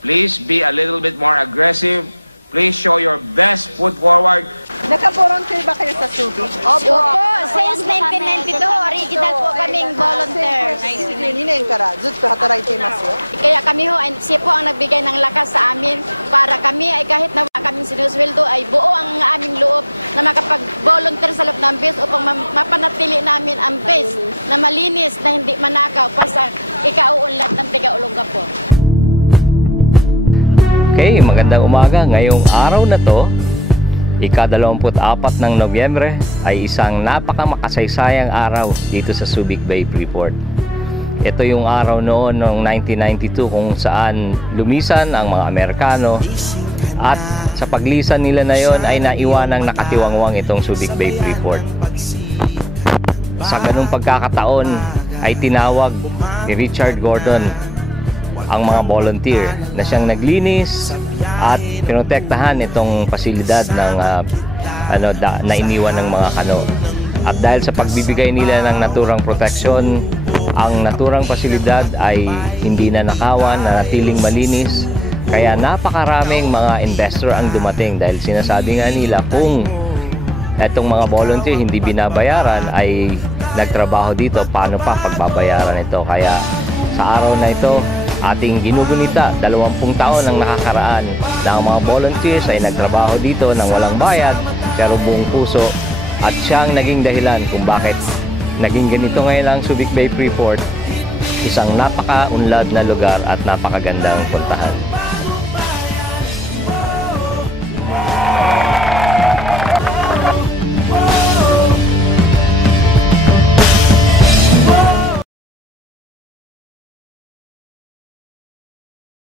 Please be a little bit more aggressive. Please show your best foot forward. Naka-volunteer ba kayo sa Subic? Opo, since 1992, original po kaming volunteers. Hinihintay ka Zut ko hataray timas yo. Kaya kami ho, siya po ang nagbigay ng lakas sa amin para kami ay kahit na wala kaming sinusweldo ay buo ang aming loob na makapag-volunteer sa loob ng base upang mapanatili namin ang base na malinis na hindi manakaw pa sa ikauunlad ng Tigaolonga po. Okay, magandang umaga. Ngayong araw na to, ika-24 ng Nobyembre, ay isang napaka-makasaysayang araw dito sa Subic Bay Freeport. Ito yung araw noon noong 1992 kung saan lumisan ang mga Amerikano at sa paglisan nila na yon ay naiwanang nakatiwangwang itong Subic Bay Freeport. Sa ganung pagkakataon ay tinawag ni Richard Gordon ang mga volunteer na siyang naglinis at pinotektahan itong pasilidad ng na iniwan ng mga kano. At dahil sa pagbibigay nila ng naturang proteksyon, ang naturang pasilidad ay hindi na nakawan, nanatiling malinis. Kaya napakaraming mga investor ang dumating dahil sinasabi nga nila kung itong mga volunteer hindi binabayaran ay nagtrabaho dito, paano pa pagbabayaran ito? Kaya sa araw na ito, ating ginugunita, 20 taon ang nakakaraan na ang mga volunteers ay nagtrabaho dito ng walang bayad pero buong puso, at siyang naging dahilan kung bakit naging ganito ngayon ang Subic Bay Freeport, isang napaka-unlad na lugar at napakagandang puntahan.